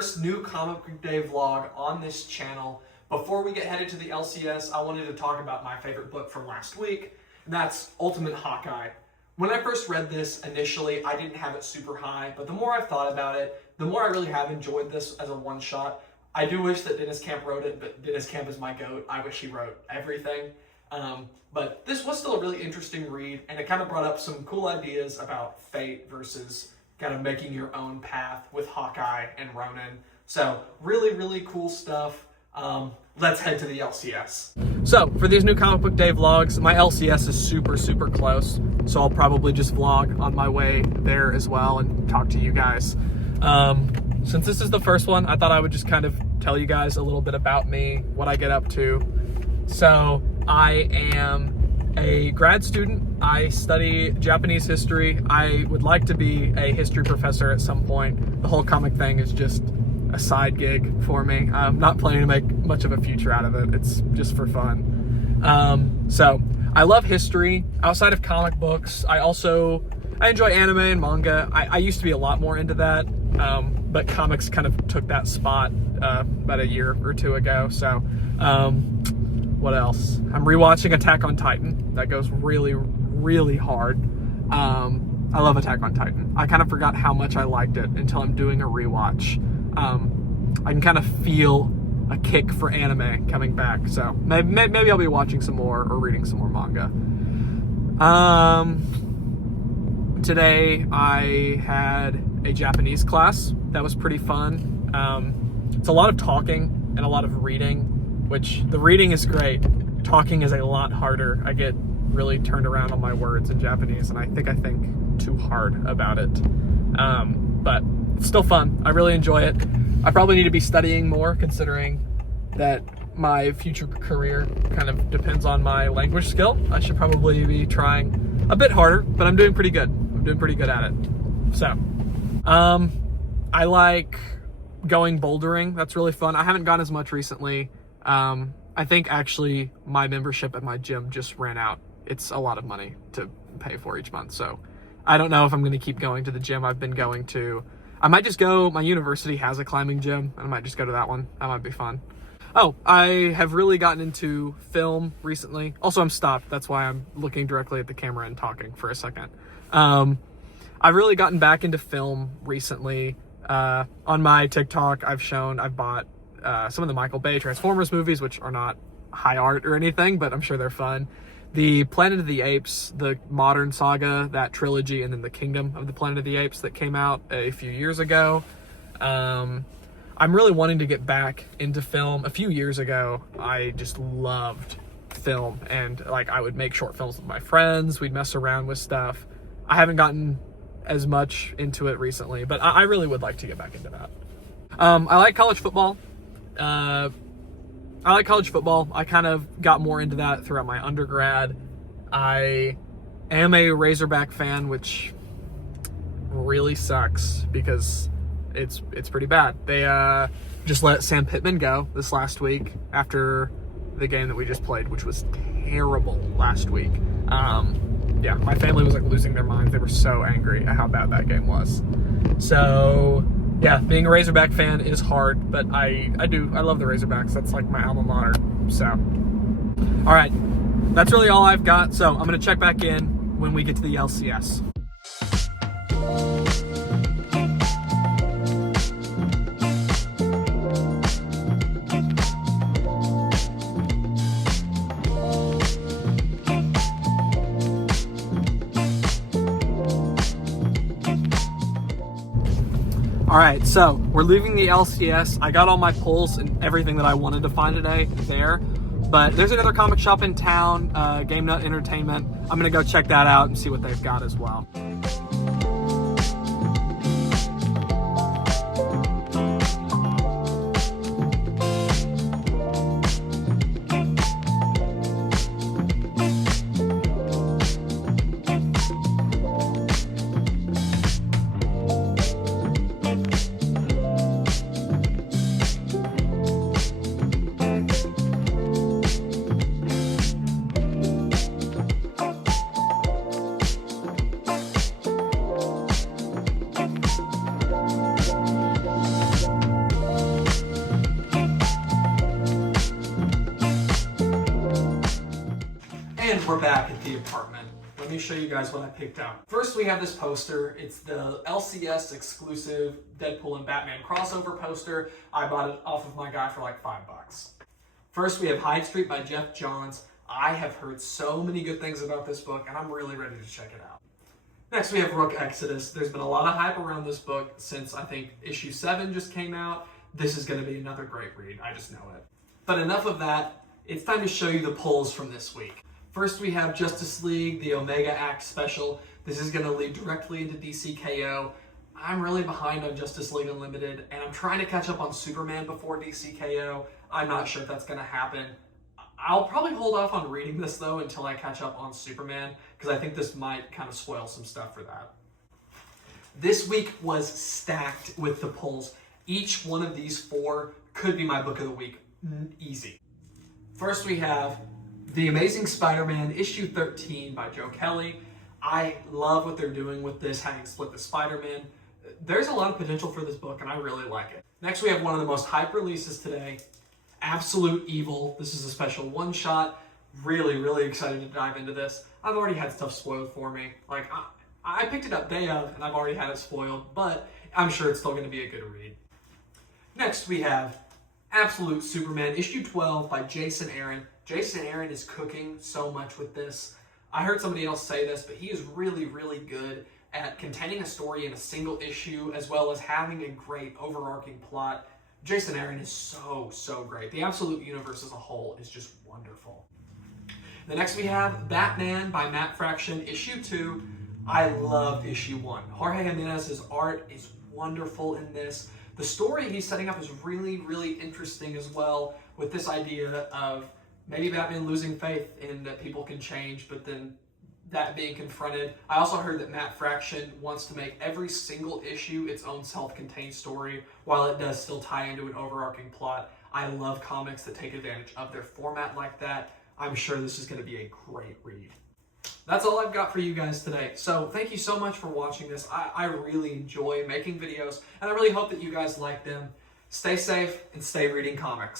first new Comic Book Day vlog on this channel. Before we get headed to the LCS, I wanted to talk about my favorite book from last week, and that's Ultimate Hawkeye. When I first read this initially, I didn't have it super high, but the more I've thought about it, the more I really have enjoyed this as a one-shot. I do wish that Dennis Camp wrote it, but Dennis Camp is my GOAT. I wish he wrote everything. But this was still a really interesting read, and it kind of brought up some cool ideas about fate versus kind of making your own path with Hawkeye and Ronin. So really, really cool stuff. Let's head to the LCS. So for these new Comic Book Day vlogs, my LCS is super, super close. So I'll probably just vlog on my way there as well and talk to you guys. Since this is the first one, I thought I would just kind of tell you guys a little bit about me, what I get up to. So I am a grad student. I study Japanese history. I would like to be a history professor at some point. The whole comic thing is just a side gig for me. I'm not planning to make much of a future out of it. It's just for fun. So I love history. Outside of comic books, I enjoy anime and manga. I used to be a lot more into that, but comics kind of took that spot about a year or two ago. So what else? I'm rewatching Attack on Titan. That goes really, really hard. I love Attack on Titan. I kind of forgot how much I liked it until I'm doing a rewatch. I can kind of feel a kick for anime coming back. So maybe I'll be watching some more or reading some more manga. Today I had a Japanese class. That was pretty fun. It's a lot of talking and a lot of reading, which the reading is great. Talking is a lot harder. I get really turned around on my words in Japanese, and I think too hard about it. But it's still fun. I really enjoy it. I probably need to be studying more, considering that my future career kind of depends on my language skill. I should probably be trying a bit harder, but I'm doing pretty good. I'm doing pretty good at it. So, I like going bouldering. That's really fun. I haven't gone as much recently. I think actually my membership at my gym just ran out. It's a lot of money to pay for each month. So I don't know if I'm going to keep going to the gym I've been going to. I might just go, my university has a climbing gym, and I might just go to that one. That might be fun. Oh, I have really gotten into film recently. Also, I'm stopped. That's why I'm looking directly at the camera and talking for a second. I've really gotten back into film recently. On my TikTok, I've bought some of the Michael Bay Transformers movies, which are not high art or anything, but I'm sure they're fun. The Planet of the Apes, the modern saga, that trilogy, and then the Kingdom of the Planet of the Apes that came out a few years ago. I'm really wanting to get back into film. A few years ago, I just loved film, and I would make short films with my friends. We'd mess around with stuff. I haven't gotten as much into it recently, but I really would like to get back into that. I like college football. I kind of got more into that throughout my undergrad. I am a Razorback fan, which really sucks because it's pretty bad. They just let Sam Pittman go this last week after the game that we just played, which was terrible last week. Yeah, my family was losing their minds. They were so angry at how bad that game was. So yeah, being a Razorback fan is hard, but I love the Razorbacks. That's my alma mater. So, all right, that's really all I've got. So I'm gonna check back in when we get to the LCS. All right, so we're leaving the LCS. I got all my pulls and everything that I wanted to find today there, but there's another comic shop in town, Game Nut Entertainment. I'm gonna go check that out and see what they've got as well. We're back at the apartment. Let me show you guys what I picked out. First, we have this poster. It's the LCS exclusive Deadpool and Batman crossover poster. I bought it off of my guy for like $5. First, we have Hyde Street by Jeff Johns. I have heard so many good things about this book, and I'm really ready to check it out. Next, we have Rook Exodus. There's been a lot of hype around this book since I think issue 7 just came out. This is going to be another great read. I just know it. But enough of that. It's time to show you the pulls from this week. First, we have Justice League, the Omega Act special. This is going to lead directly into DCKO. I'm really behind on Justice League Unlimited, and I'm trying to catch up on Superman before DCKO. I'm not sure if that's going to happen. I'll probably hold off on reading this, though, until I catch up on Superman, because I think this might kind of spoil some stuff for that. This week was stacked with the pulls. Each one of these 4 could be my book of the week. Easy. First, we have The Amazing Spider-Man, issue 13 by Joe Kelly. I love what they're doing with this, having split the Spider-Man. There's a lot of potential for this book, and I really like it. Next, we have one of the most hype releases today, Absolute Evil. This is a special one-shot. Really, really excited to dive into this. I've already had stuff spoiled for me. Like, I picked it up day of, and I've already had it spoiled, but I'm sure it's still going to be a good read. Next, we have Absolute Superman, issue 12 by Jason Aaron. Jason Aaron is cooking so much with this. I heard somebody else say this, but he is really, really good at containing a story in a single issue, as well as having a great overarching plot. Jason Aaron is so great. The Absolute Universe as a whole is just wonderful. The next we have Batman by Matt Fraction, issue 2. I loved issue 1. Jorge Jimenez's art is wonderful in this. The story he's setting up is really, really interesting as well, with this idea of maybe Batman losing faith in that people can change, but then that being confronted. I also heard that Matt Fraction wants to make every single issue its own self-contained story, while it does still tie into an overarching plot. I love comics that take advantage of their format like that. I'm sure this is going to be a great read. That's all I've got for you guys today. So thank you so much for watching this. I really enjoy making videos, and I really hope that you guys like them. Stay safe and stay reading comics.